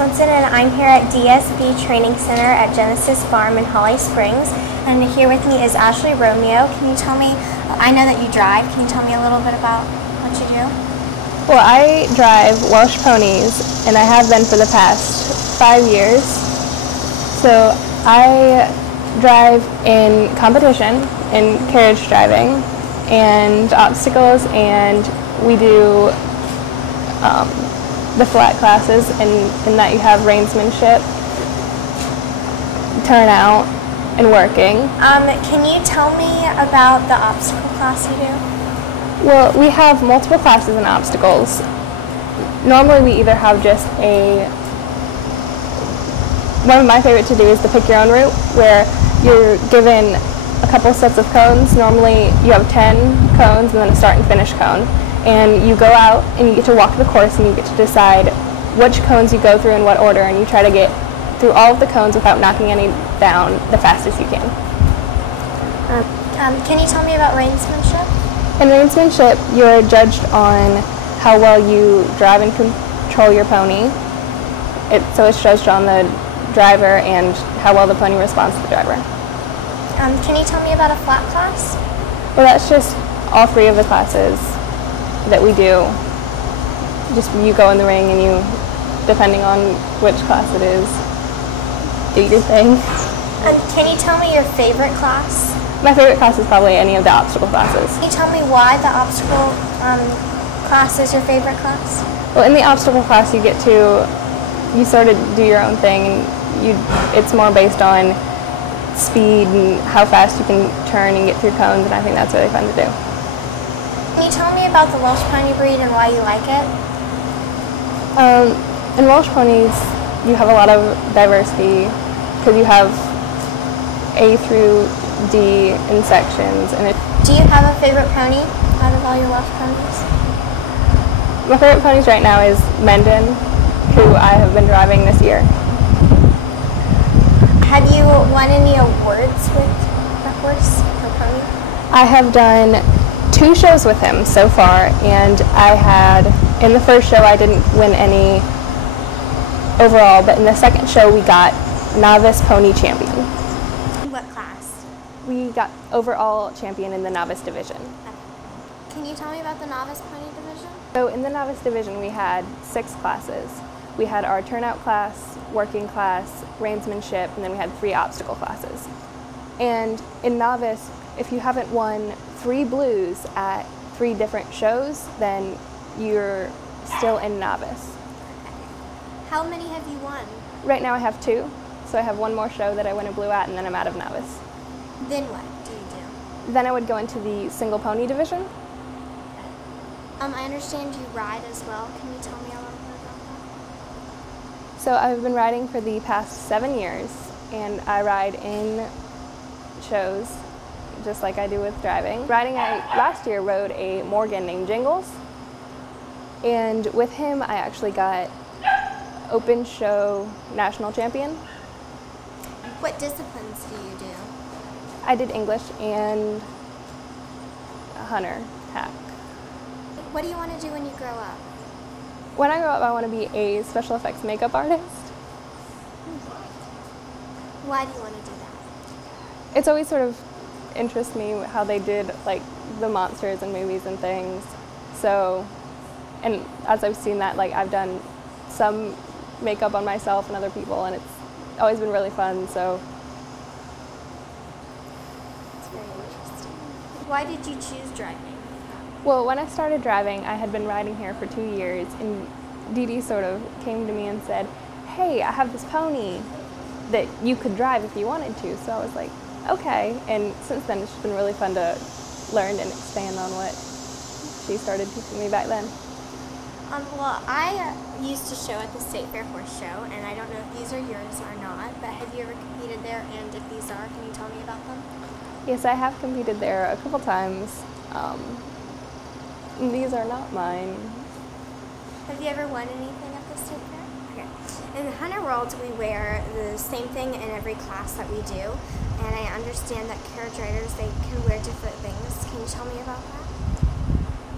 Swenson, and I'm here at DSB Training Center at Genesis Farm in Holly Springs. And here with me is Ashley Romeo. Can you tell me, I know that you drive, can you tell me a little bit about what you do? Well, I drive Welsh ponies, and I have been for the past 5 years. So I drive in competition, in carriage driving, and obstacles, and we do the flat classes, in that you have reinsmanship, turnout, and working. Can you tell me about the obstacle class you do? Well, we have multiple classes in obstacles. Normally we either have just one of my favorite to do is the pick your own route, where you're given a couple sets of cones. Normally you have 10 cones and then a start and finish cone. And you go out and you get to walk the course and you get to decide which cones you go through in what order, and you try to get through all of the cones without knocking any down the fastest you can. Can you tell me about reinsmanship? In reinsmanship, you're judged on how well you drive and control your pony. So it's judged on the driver and how well the pony responds to the driver. Can you tell me about a flat class? Well, that's just all 3 of the classes that we do. Just you go in the ring and you, depending on which class it is, do your thing. Can you tell me your favorite class? My favorite class is probably any of the obstacle classes. Can you tell me why the obstacle class is your favorite class? Well, in the obstacle class you get to, you sort of do your own thing, and it's more based on speed and how fast you can turn and get through cones, and I think that's really fun to do. Can you tell me about the Welsh pony breed and why you like it? In Welsh ponies, you have a lot of diversity because you have A through D in sections. Do you have a favorite pony out of all your Welsh ponies? My favorite ponies right now is Mendon, who I have been driving this year. Have you won any awards with the horse or pony? I have done 2 shows with him so far, and in the first show I didn't win any overall, but in the second show we got novice pony champion. What class? We got overall champion in the novice division. Can you tell me about the novice pony division? So in the novice division we had 6 classes. We had our turnout class, working class, reinsmanship, and then we had 3 obstacle classes. And in novice, if you haven't won 3 blues at 3 different shows, then you're still in novice. How many have you won? Right now I have 2, so I have 1 more show that I win a blue at, and then I'm out of novice. Then what do you do? Then I would go into the single pony division. I understand you ride as well. Can you tell me a little bit about that? So I've been riding for the past 7 years, and I ride in shows just like I do with driving. Riding, I last year rode a Morgan named Jingles, and with him I actually got open show national champion. What disciplines do you do? I did English and hunter hack. What do you want to do when you grow up? When I grow up I want to be a special effects makeup artist. Why do you want to do that? It's always sort of interests me how they did like the monsters in movies and things. So, and as I've seen that, like I've done some makeup on myself and other people, and it's always been really fun. So it's very interesting. Why did you choose driving? Well, when I started driving, I had been riding here for 2 years, and Dee Dee sort of came to me and said, "Hey, I have this pony that you could drive if you wanted to." So I was like, okay, and since then it's been really fun to learn and expand on what she started teaching me back then. Well, I used to show at the State Fair Horse Show, and I don't know if these are yours or not, but have you ever competed there? And if these are, can you tell me about them? Yes, I have competed there a couple times. These are not mine. Have you ever won anything at the State Fair? Okay. In the Hunter World, we wear the same thing in every class that we do, and I understand that carriage riders, they can wear different things. Can you tell me about that?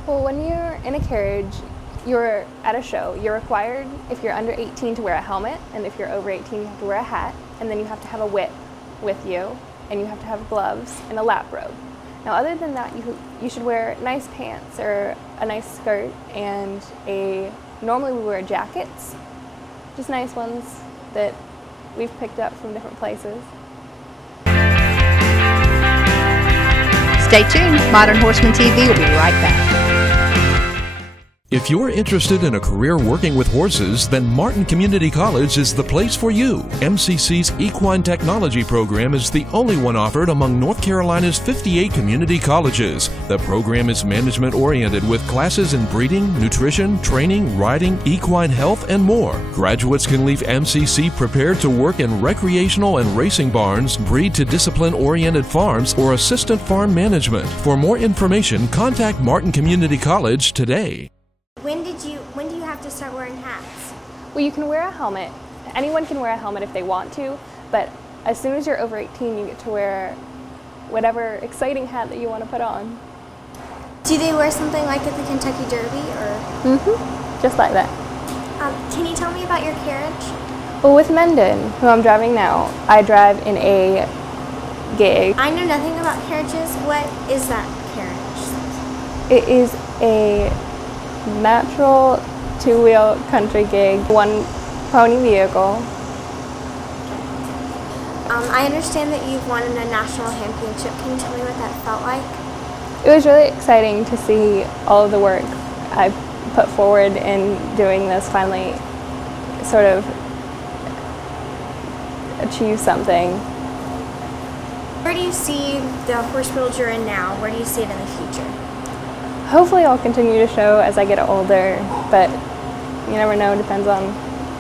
Well, when you're in a carriage, you're at a show, you're required, if you're under 18, to wear a helmet, and if you're over 18, you have to wear a hat, and then you have to have a whip with you, and you have to have gloves and a lap robe. Now, other than that, you should wear nice pants or a nice skirt and normally we wear jackets, just nice ones that we've picked up from different places. Stay tuned. Modern Horseman TV will be right back. If you're interested in a career working with horses, then Martin Community College is the place for you. MCC's Equine Technology program is the only one offered among North Carolina's 58 community colleges. The program is management-oriented with classes in breeding, nutrition, training, riding, equine health, and more. Graduates can leave MCC prepared to work in recreational and racing barns, breed to discipline-oriented farms, or assistant farm management. For more information, contact Martin Community College today. When do you have to start wearing hats? Well, you can wear a helmet. Anyone can wear a helmet if they want to, but as soon as you're over 18, you get to wear whatever exciting hat that you want to put on. Do they wear something like at the Kentucky Derby, or? Mm-hmm. Just like that. Can you tell me about your carriage? Well, with Mendon, who I'm driving now, I drive in a gig. I know nothing about carriages. What is that carriage? It is a natural two-wheel country gig, one pony vehicle. I understand that you've won a national championship. Can you tell me what that felt like? It was really exciting to see all of the work I put forward in doing this finally sort of achieve something. Where do you see the horse world you're in now? Where do you see it in the future? Hopefully I'll continue to show as I get older, but you never know, it depends on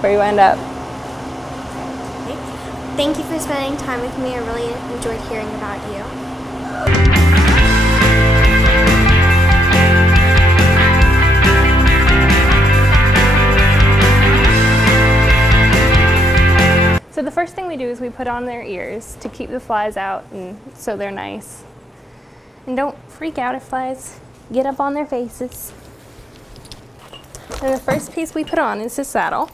where you end up. Okay. Thank you for spending time with me. I really enjoyed hearing about you. So the first thing we do is we put on their ears to keep the flies out and so they're nice. And don't freak out if flies get up on their faces. And the first piece we put on is the saddle.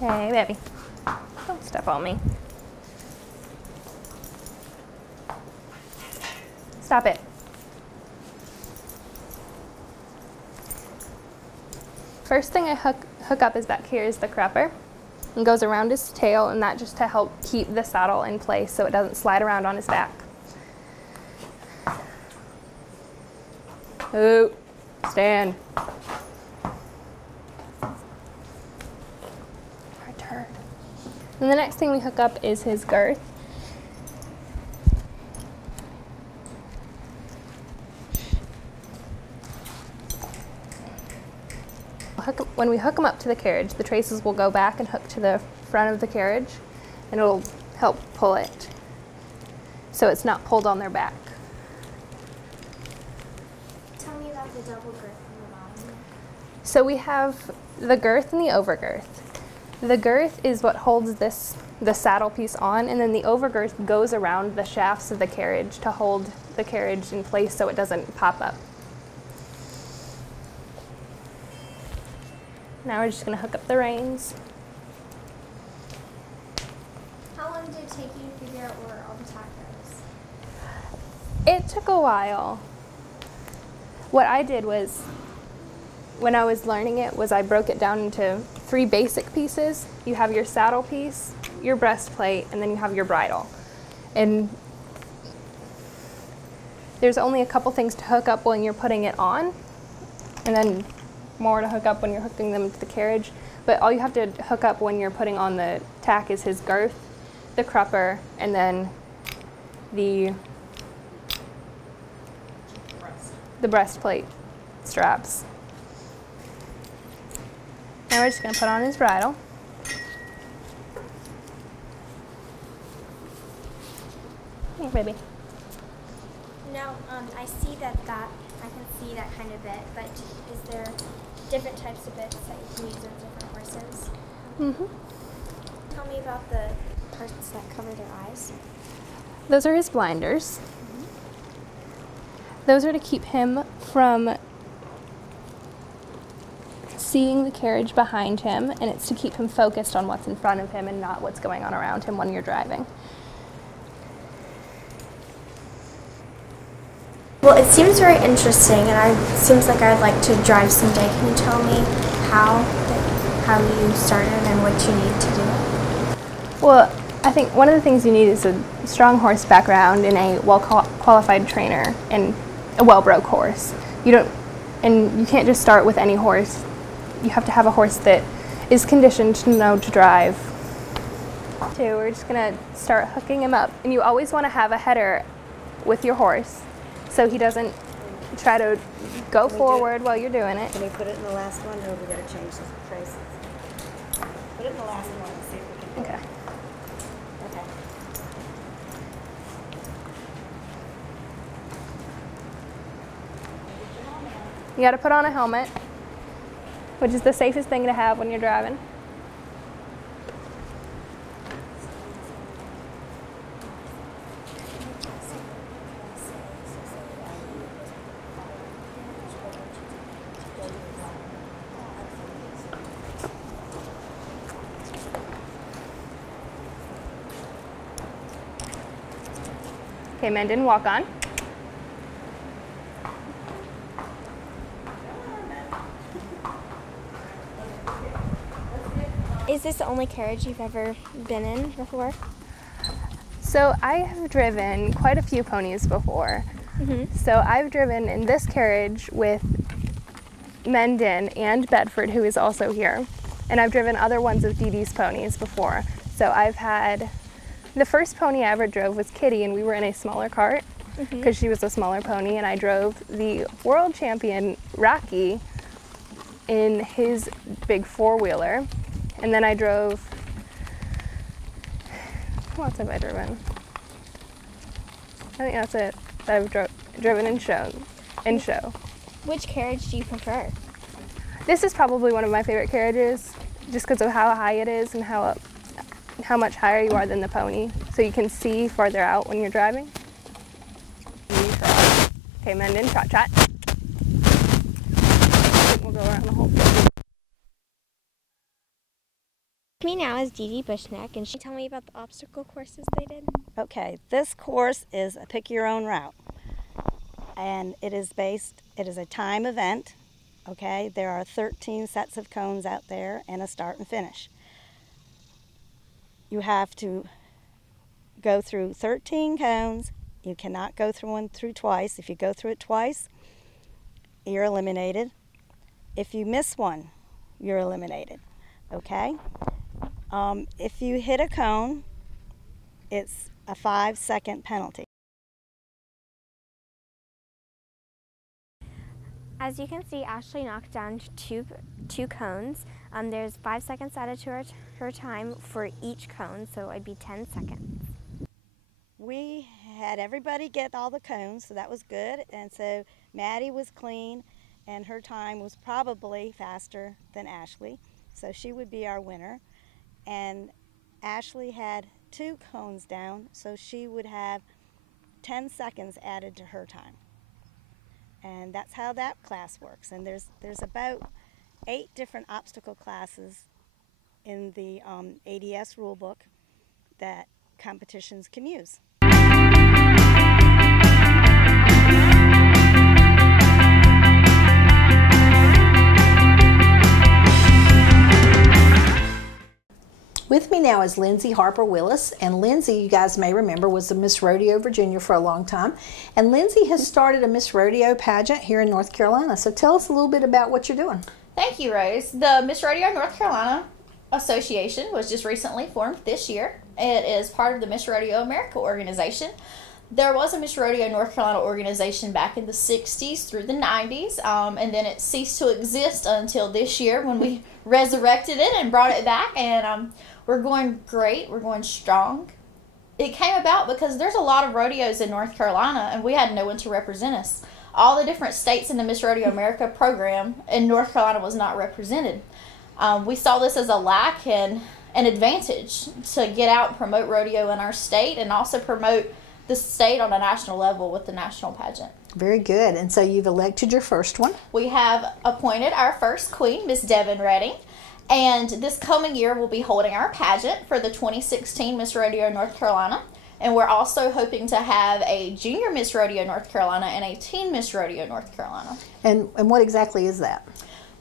Hey, baby. Don't step on me. Stop it. First thing I hook up is back here is the crupper. And goes around his tail, and that just to help keep the saddle in place so it doesn't slide around on his back. Oh, stand. Turn. And the next thing we hook up is his girth. When we hook them up to the carriage, the traces will go back and hook to the front of the carriage, and it'll help pull it so it's not pulled on their back. Tell me about the double girth on the bottom. So we have the girth and the overgirth. The girth is what holds the saddle piece on, and then the overgirth goes around the shafts of the carriage to hold the carriage in place so it doesn't pop up. Now we're just going to hook up the reins. How long did it take you to figure out where all the tack goes? It took a while. What I did was, when I was learning it, was I broke it down into 3 basic pieces. You have your saddle piece, your breastplate, and then you have your bridle. And there's only a couple things to hook up when you're putting it on, and then more to hook up when you're hooking them to the carriage. But all you have to hook up when you're putting on the tack is his girth, the crupper, and then the breastplate straps. Now we're just going to put on his bridle. Here, baby. Now, I see that I can see that kind of bit, but is there different types of bits that you can use on different horses? Mm-hmm. Tell me about the parts that cover their eyes. Those are his blinders. Those are to keep him from seeing the carriage behind him, and it's to keep him focused on what's in front of him and not what's going on around him when you're driving. Well, it seems very interesting, and it seems like I'd like to drive someday. Can you tell me how you started and what you need to do? Well, I think one of the things you need is a strong horse background and a well-qualified trainer and a well-broke horse. And you can't just start with any horse. You have to have a horse that is conditioned to know to drive. We're just gonna start hooking him up, and you always want to have a header with your horse so he doesn't try to go forward while you're doing it. Can we put it in the last one, or we gotta change the traces? Put it in the last one and see if we can. Okay. Okay. You got to put on a helmet, which is the safest thing to have when you're driving. Okay, Mendon, walk on. Is this the only carriage you've ever been in before? So I have driven quite a few ponies before. So I've driven in this carriage with Mendon and Bedford, who is also here. And I've driven other ones of Dee Dee's ponies before. So I've had, the first pony I ever drove was Kitty, and we were in a smaller cart because she was a smaller pony, and I drove the world champion Rocky in his big four-wheeler. And then I drove, what else have I driven? I think that's it that I've driven and show. Which carriage do you prefer? This is probably one of my favorite carriages, just because of how high it is and how much higher you are than the pony, so you can see farther out when you're driving. Okay, Mendon, trot, trot. We'll go around the whole field. Me now is Dee Dee Bushneck, and she told me about the obstacle courses they did. Okay, this course is a pick your own route, and it is a time event. Okay, there are 13 sets of cones out there and a start and finish. You have to go through 13 cones. You cannot go through one twice. If you go through it twice, you're eliminated. If you miss one, you're eliminated. Okay? If you hit a cone, it's a 5-second penalty. As you can see, Ashley knocked down two cones. There's 5 seconds added to her time for each cone, so it'd be 10 seconds. We had everybody get all the cones, so that was good. And so Maddie was clean, and her time was probably faster than Ashley, so she would be our winner. And Ashley had 2 cones down, so she would have 10 seconds added to her time. And that's how that class works. And there's about 8 different obstacle classes in the ADS rulebook that competitions can use. With me now is Lindsay Harper Willis, and Lindsay, you guys may remember, was the Miss Rodeo Virginia for a long time. And Lindsay has started a Miss Rodeo pageant here in North Carolina. So tell us a little bit about what you're doing. Thank you, Rose. The Miss Rodeo North Carolina Association was just recently formed this year. It is part of the Miss Rodeo America organization. There was a Miss Rodeo North Carolina organization back in the 60s through the 90s, and then it ceased to exist until this year when we resurrected it and brought it back, and we're going great. We're going strong. It came about because there's a lot of rodeos in North Carolina, and we had no one to represent us. All the different states in the Miss Rodeo America program, and North Carolina was not represented. We saw this as a lack and an advantage to get out and promote rodeo in our state, and also promote the state on a national level with the national pageant. Very good. And so you've elected your first one. We have appointed our first queen, Miss Devin Redding. And this coming year, we'll be holding our pageant for the 2016 Miss Rodeo North Carolina. And we're also hoping to have a junior Miss Rodeo North Carolina and a teen Miss Rodeo North Carolina. And what exactly is that?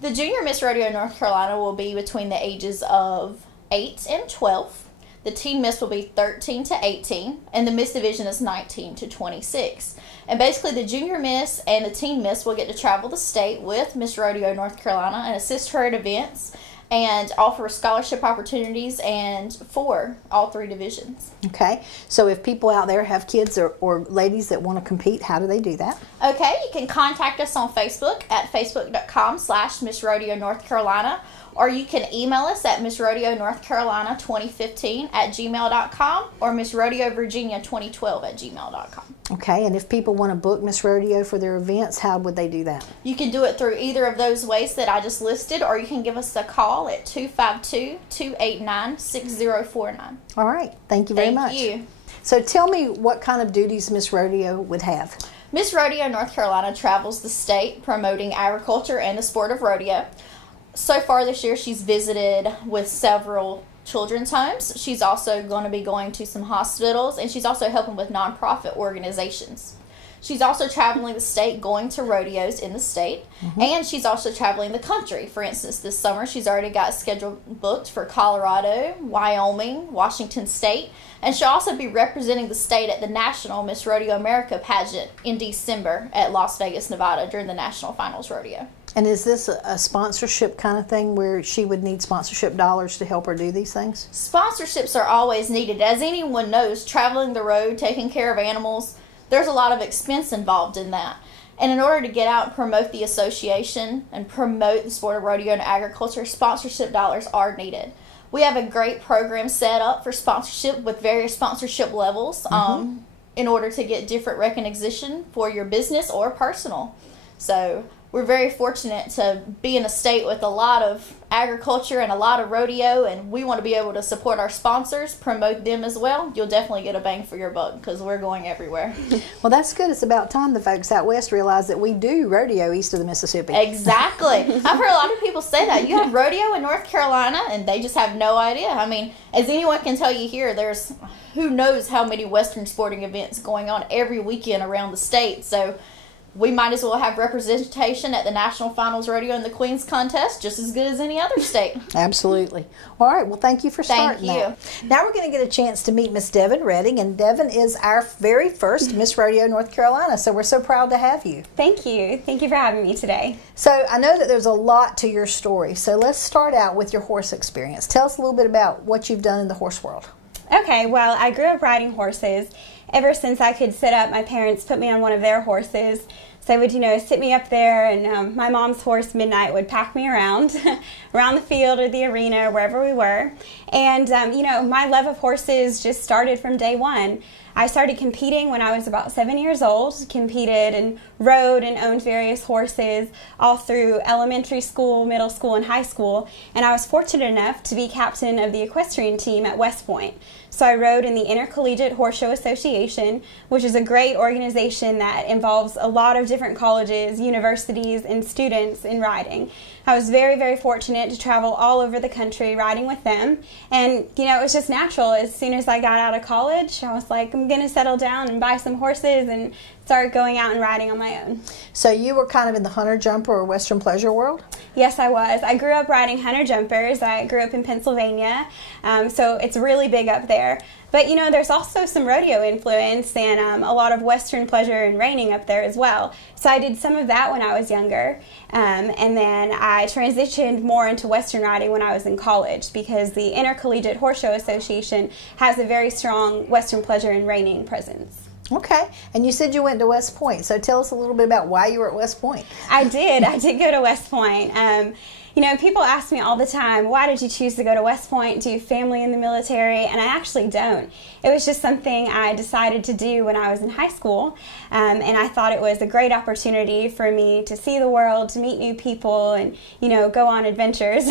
The junior Miss Rodeo North Carolina will be between the ages of 8 and 12. The teen miss will be 13 to 18, and the miss division is 19 to 26. And basically the junior miss and the teen miss will get to travel the state with Miss Rodeo North Carolina and assist her at events and offer scholarship opportunities and for all 3 divisions. Okay, so if people out there have kids or ladies that want to compete, how do they do that? Okay, you can contact us on Facebook at facebook.com/Miss Rodeo North Carolina, or you can email us at MissRodeoNorthCarolina2015@gmail.com or MissRodeoVirginia2012@gmail.com. Okay, and if people want to book Miss Rodeo for their events, how would they do that? You can do it through either of those ways that I just listed, or you can give us a call at 252-289-6049. All right, thank you very much. Thank you. So tell me what kind of duties Miss Rodeo would have. Miss Rodeo North Carolina travels the state promoting agriculture and the sport of rodeo. So far this year, she's visited with several children's homes. She's also going to be going to some hospitals, and she's also helping with nonprofit organizations. She's also traveling the state, going to rodeos in the state, and she's also traveling the country. For instance, this summer, she's already got schedule booked for Colorado, Wyoming, Washington State, and she'll also be representing the state at the National Miss Rodeo America pageant in December at Las Vegas, Nevada during the National Finals Rodeo. And is this a sponsorship kind of thing where she would need sponsorship dollars to help her do these things? Sponsorships are always needed. As anyone knows, traveling the road, taking care of animals, there's a lot of expense involved in that. And in order to get out and promote the association and promote the sport of rodeo and agriculture, sponsorship dollars are needed. We have a great program set up for sponsorship with various sponsorship levels in order to get different recognition for your business or personal. So we're very fortunate to be in a state with a lot of agriculture and a lot of rodeo, and we want to be able to support our sponsors, promote them as well. You'll definitely get a bang for your buck because we're going everywhere. Well, that's good. It's about time the folks out west realize that we do rodeo east of the Mississippi. Exactly. I've heard a lot of people say that. You have rodeo in North Carolina, and they just have no idea. I mean, as anyone can tell you here, there's who knows how many Western sporting events going on every weekend around the state. So we might as well have representation at the National Finals Rodeo and the Queen's Contest just as good as any other state. Absolutely. All right. Well, thank you for starting that. Now we're going to get a chance to meet Miss Devin Redding, and Devin is our very first Miss Rodeo North Carolina, so we're so proud to have you. Thank you. Thank you for having me today. So I know that there's a lot to your story, so let's start out with your horse experience. Tell us a little bit about what you've done in the horse world. Okay, well, I grew up riding horses. Ever since I could sit up, my parents put me on one of their horses. So they would, sit me up there, and my mom's horse, Midnight, would pack me around, around the field or the arena or wherever we were. And, my love of horses just started from day one. I started competing when I was about 7 years old, competed and rode and owned various horses all through elementary school, middle school, and high school. And I was fortunate enough to be captain of the equestrian team at West Point. So I rode in the Intercollegiate Horse Show Association, which is a great organization that involves a lot of different colleges, universities, and students in riding. I was very, very fortunate to travel all over the country riding with them. And, it was just natural. As soon as I got out of college, I was like, I'm going to settle down and buy some horses and start going out and riding on my own. So you were kind of in the hunter jumper or Western pleasure world? Yes, I was. I grew up riding hunter jumpers. I grew up in Pennsylvania, so it's really big up there. But, there's also some rodeo influence and a lot of Western pleasure and reining up there as well. So I did some of that when I was younger, and then I transitioned more into Western riding when I was in college because the Intercollegiate Horse Show Association has a very strong Western pleasure and reining presence. Okay, and you said you went to West Point, so tell us a little bit about why you were at West Point. I did go to West Point. People ask me all the time, why did you choose to go to West Point? Do you have family in the military? And I actually don't. It was just something I decided to do when I was in high school, and I thought it was a great opportunity for me to see the world, to meet new people, and, go on adventures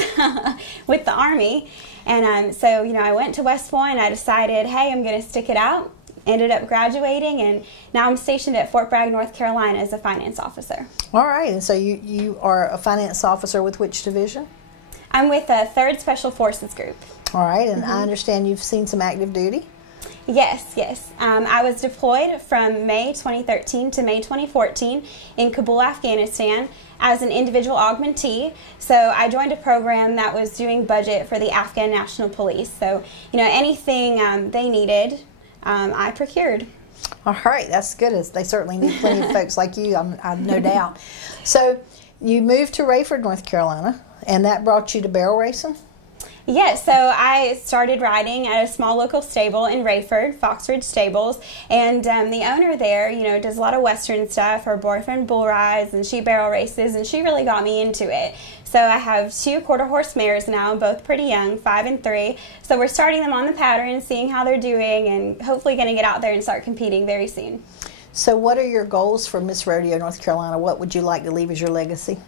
with the Army. And so, I went to West Point. I decided, hey, I'm going to stick it out. ended up graduating, and now I'm stationed at Fort Bragg, North Carolina as a finance officer. All right, and so you are a finance officer with which division? I'm with the 3rd Special Forces Group. All right, and I understand you've seen some active duty? Yes. I was deployed from May 2013 to May 2014 in Kabul, Afghanistan as an individual augmentee. So I joined a program that was doing budget for the Afghan National Police. So, anything they needed, I procured. All right, that's good. They certainly need plenty of folks like you, I've no doubt. So you moved to Rayford, North Carolina, and that brought you to barrel racing? Yes, so I started riding at a small local stable in Rayford, Foxridge Stables, and the owner there, does a lot of Western stuff. Her boyfriend bull rides, and she barrel races, and she really got me into it. So I have 2 quarter-horse mares now, both pretty young, 5 and 3. So we're starting them on the pattern, seeing how they're doing, and hopefully going to get out there and start competing very soon. So what are your goals for Miss Rodeo North Carolina? What would you like to leave as your legacy?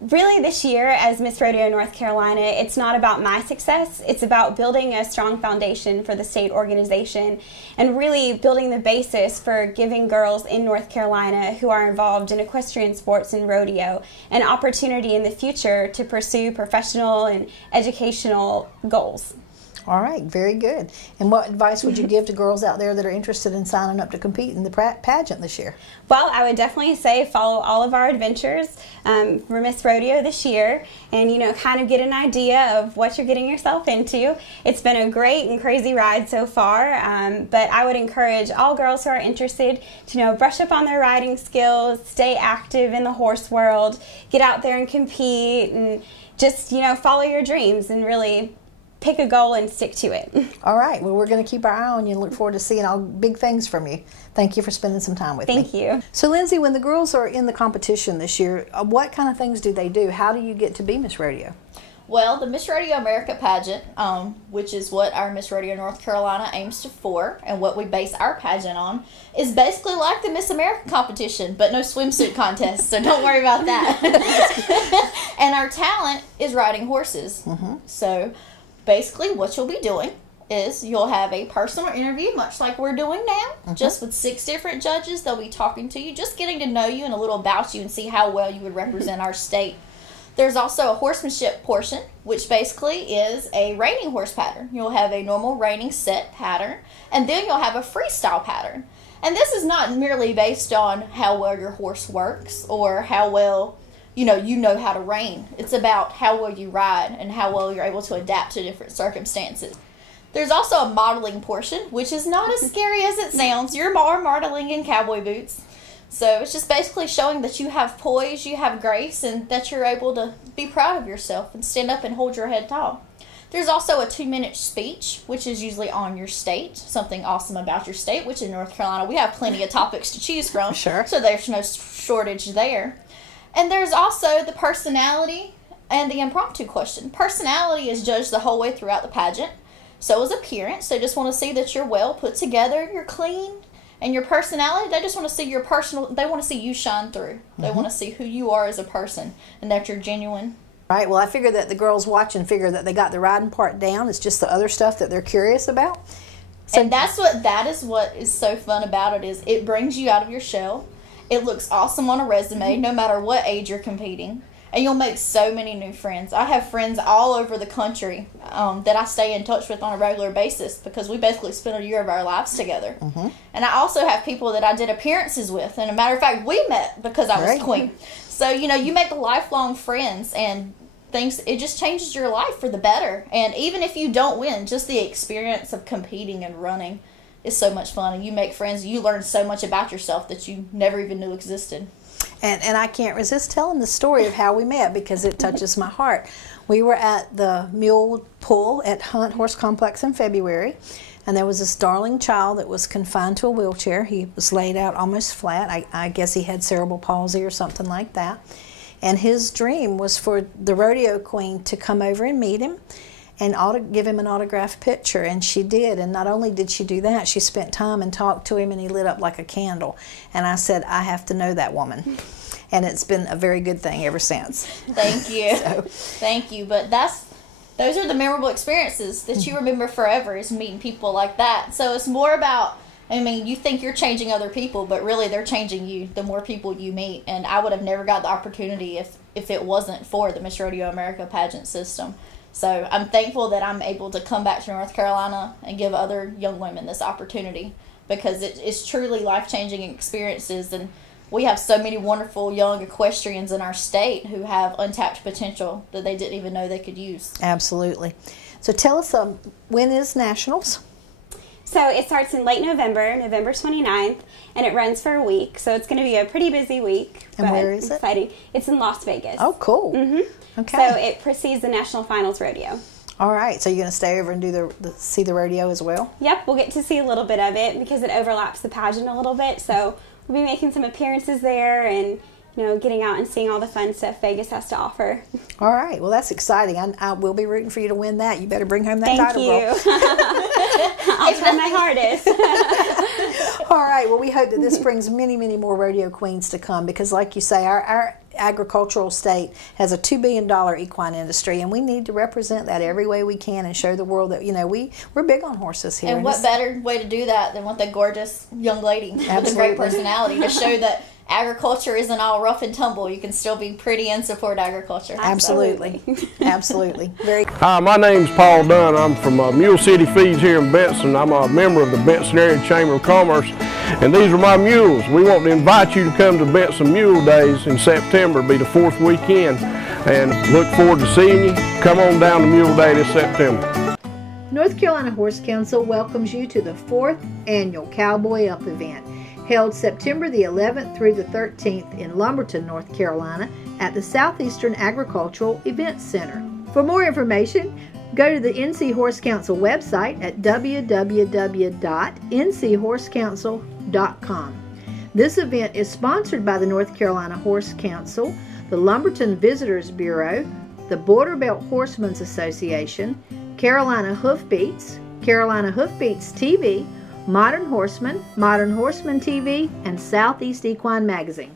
Really, this year as Miss Rodeo North Carolina, it's not about my success. It's about building a strong foundation for the state organization and really building the basis for giving girls in North Carolina who are involved in equestrian sports and rodeo an opportunity in the future to pursue professional and educational goals. All right, very good. And what advice would you give to girls out there that are interested in signing up to compete in the pageant this year? Well, I would definitely say follow all of our adventures for Miss Rodeo this year and, kind of get an idea of what you're getting yourself into. It's been a great and crazy ride so far, but I would encourage all girls who are interested to, brush up on their riding skills, stay active in the horse world, get out there and compete, and just, follow your dreams and really pick a goal and stick to it. All right. Well, we're going to keep our eye on you and look forward to seeing all big things from you. Thank you for spending some time with me. Thank you. So, Lindsay, when the girls are in the competition this year, what kind of things do they do? How do you get to be Miss Rodeo? Well, the Miss Rodeo America pageant, which is what our Miss Rodeo North Carolina aims for and what we base our pageant on, is basically like the Miss America competition, but no swimsuit contest, so don't worry about that. And our talent is riding horses. So basically what you'll be doing is you'll have a personal interview, much like we're doing now, just with 6 different judges. They'll be talking to you, just getting to know you and a little about you and see how well you would represent our state. There's also a horsemanship portion, which basically is a reining horse pattern. You'll have a normal reining set pattern, and then you'll have a freestyle pattern. And this is not merely based on how well your horse works or how well you know how to rein. It's about how well you ride and how well you're able to adapt to different circumstances. There's also a modeling portion, which is not as scary as it sounds. You're more modeling in cowboy boots. So it's just basically showing that you have poise, you have grace, and that you're able to be proud of yourself and stand up and hold your head tall. There's also a 2-minute speech, which is usually on your state, something awesome about your state, which in North Carolina we have plenty of topics to choose from. Sure. So there's no shortage there. And there's also the personality and the impromptu question. Personality is judged the whole way throughout the pageant. So is appearance. They just want to see that you're well put together, you're clean. And your personality, they just want to see your they want to see you shine through. They want to see who you are as a person and that you're genuine. Right. Well, I figure that the girls watching figure that they got the riding part down. It's just the other stuff that they're curious about. So, and that is what is so fun about it, is it brings you out of your shell. It looks awesome on a resume, no matter what age you're competing. And you'll make so many new friends. I have friends all over the country that I stay in touch with on a regular basis because we basically spent a year of our lives together. And I also have people that I did appearances with. And a matter of fact, we met because I was queen. So, you make lifelong friends and things. It just changes your life for the better. And even if you don't win, just the experience of competing and running is so much fun, and you make friends. You learn so much about yourself that you never even knew existed. And I can't resist telling the story of how we met because it touches my heart. We were at the mule pull at Hunt Horse Complex in February, and there was this darling child that was confined to a wheelchair. He was laid out almost flat. I guess he had cerebral palsy or something like that. And his dream was for the rodeo queen to come over and meet him and give him an autographed picture, and she did. And not only did she do that, she spent time and talked to him, and he lit up like a candle. And I said, I have to know that woman. And it's been a very good thing ever since. Thank you. Thank you. But that's those are the memorable experiences that you remember forever, is meeting people like that. So it's more about, I mean, you think you're changing other people, but really they're changing you the more people you meet. And I would have never got the opportunity if it wasn't for the Miss Rodeo America pageant system. So I'm thankful that I'm able to come back to North Carolina and give other young women this opportunity, because it's truly life-changing experiences. And we have so many wonderful young equestrians in our state who have untapped potential that they didn't even know they could use. Absolutely. So tell us, when is Nationals? So it starts in late November, November 29th, and it runs for a week. So it's going to be a pretty busy week. And where is it? Exciting. It's in Las Vegas. Oh, cool. Okay. So it precedes the National Finals Rodeo. All right. So you're going to stay over and do see the rodeo as well? Yep. We'll get to see a little bit of it because it overlaps the pageant a little bit. So we'll be making some appearances there and, you know, getting out and seeing all the fun stuff Vegas has to offer. All right. Well, that's exciting. I will be rooting for you to win that. You better bring home that title, girl. Thank you. I'll try my hardest. All right. Well, we hope that this brings many, many more rodeo queens to come, because like you say, our agricultural state has a $2 billion equine industry, and we need to represent that every way we can and show the world that, you know, we're big on horses here. And what better way to do that than with a gorgeous young lady with a great personality to show that agriculture isn't all rough and tumble. You can still be pretty and support agriculture. Absolutely. Absolutely. Very. Hi, my name's Paul Dunn. I'm from Mule City Feeds here in Benson. I'm a member of the Benson Area Chamber of Commerce, and these are my mules. We want to invite you to come to Benson Mule Days in September. It'll be the 4th weekend, and look forward to seeing you. Come on down to Mule Day this September. North Carolina Horse Council welcomes you to the 4th annual Cowboy Up event, held September the 11th through the 13th in Lumberton, North Carolina at the Southeastern Agricultural Events Center. For more information, go to the NC Horse Council website at www.nchorsecouncil.com. This event is sponsored by the North Carolina Horse Council, the Lumberton Visitors Bureau, the Border Belt Horsemen's Association, Carolina Hoofbeats TV, Modern Horseman TV, and Southeast Equine Magazine.